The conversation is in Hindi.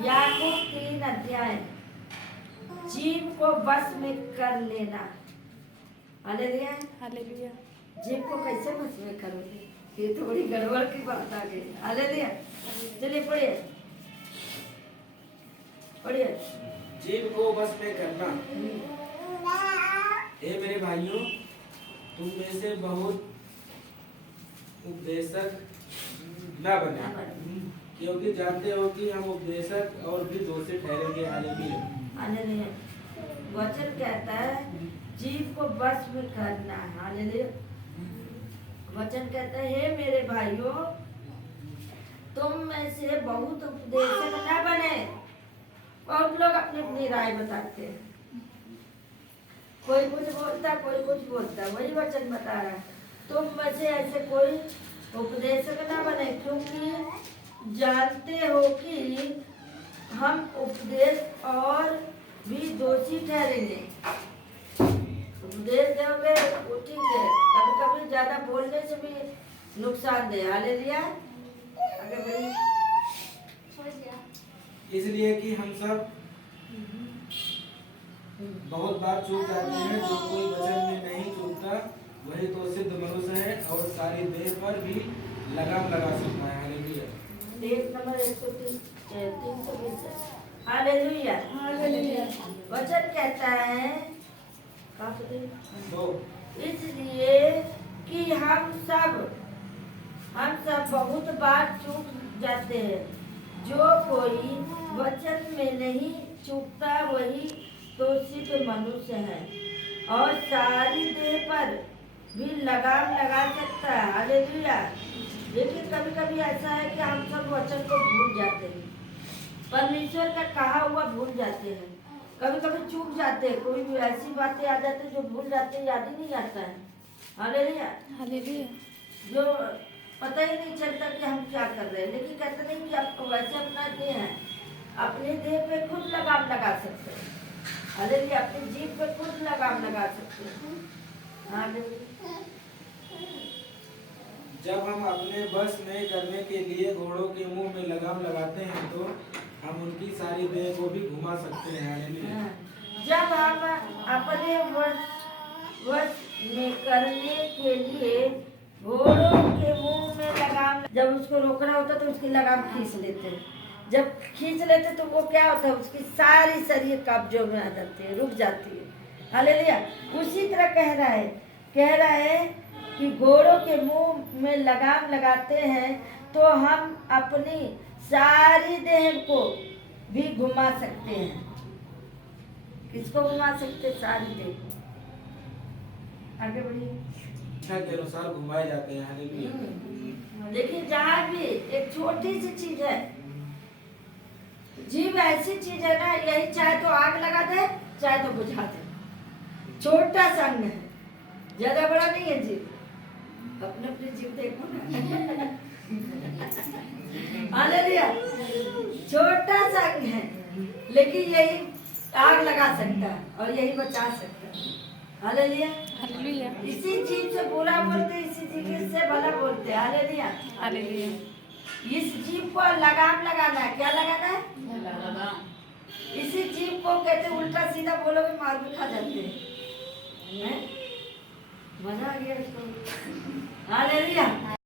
याकूब 3 अध्याय। जीव को बस में कर लेना। हालेलुया। हालेलुया। जीव को कैसे बस में करोगे? ये तो बड़ी गड़बड़ की बात आ गई। हालेलुया। चलिए पढ़िए पढ़िए। जीव को बस में करना। हे मेरे भाइयों, तुम में से बहुत उपदेशक न बने, क्योंकि जानते हो कि हम उपदेशक और भी दोषी ठहरेंगे। हालेलुया। हालेलुया। वचन कहता है जीव को बस में करना। हालेलुया। वचन कहता है हे मेरे भाइयों, तुम में से बहुत उपदेशक न बने। बहुत लोग अपनी अपनी राय बताते हैं, कोई कुछ बोलता कोई कुछ बोलता। वही वचन बता रहा है तुम में से ऐसे कोई उपदेशक न बने, क्योंकि जानते हो कि हम उपदेश और भी दोषी ठहरेंगे। उपदेश दोगे वो ठीक है, कभी कभी ज्यादा बोलने से भी नुकसान दे। हालेलुया। आगे बढ़िए। इसलिए कि हम सब बहुत बार चूक जाते हैं। जो कोई वचन में नहीं चूकता वही तो सिद्ध मनुष्य है और सारी देह पर भी लगाम लगा सकता है। Hallelujah. Page number 320। Hallelujah. Hallelujah. वचन कहता है दो, इसलिए कि हम सब बहुत बार चूक जाते हैं। जो कोई वचन में नहीं चूकता वही तो सिद्ध मनुष्य है और सारी देह पर भी लगाम लगा सकता है। हालेलुया। लेकिन कभी कभी ऐसा है कि हम सब वचन को भूल जाते हैं, परमेश्वर का कहा हुआ भूल जाते हैं। कभी कभी चूक जाते हैं, कोई भी ऐसी बातें आ जाती है जो भूल जाते हैं, याद ही नहीं आता है। हालेलुया। हालेलुया। जो पता ही नहीं चलता कि हम क्या कर रहे हैं। लेकिन कहते नहीं कि आपको वैसे अपना देह है, अपने देह पे खुद लगाम लगा सकते हैं। हालेलुया। अपनी जीभ पे खुद लगाम लगा सकते हैं। हालेलुया। जब हम अपने बस में करने के लिए घोड़ों के मुंह में लगाम लगाते हैं तो हम उनकी सारी देह को भी घुमा सकते हैं। हालेलुया। जब हम अपने वश में करने के लिए घोड़ों के मुंह में लगाम, जब उसको रोकना होता तो उसकी लगाम खींच लेते हैं। जब खींच लेते तो वो क्या होता है, उसकी सारी शरीर कब्जों में आ जाती है, रुक जाती है। हालेलुया। उसी तरह कह रहा है कि घोड़ों के मुंह में लगाम लगाते हैं तो हम अपनी सारी देह को भी घुमा सकते हैं। किसको घुमा सकते? सारी देह को। आगे बढ़िए। इच्छा के अनुसार घुमाए जाते हैं। हालेलुया। देखिए जहाँ भी एक छोटी सी चीज है, जीव ऐसी चीज है ना, यही चाहे तो आग लगा दे चाहे तो बुझा दे। छोटा सा अंग है, ज्यादा बड़ा नहीं है जीव। अपने अपने जीव देखो ना। हालेलुया। छोटा सा अंग है लेकिन यही आग लगा सकता है और यही बचा सकता है। हालेलुया। हालेलुया। इसी चीज से बुरा बोलते, इसी चीज से भला बोलते। हालेलुया। हालेलुया। इस जीव को लगाम लगाना है। क्या लगाना है? इसी जीव को कहते उल्टा सीधा बोलोगे मार भी खा जाते हैं। मजा आ गया इसको। हालेलुया।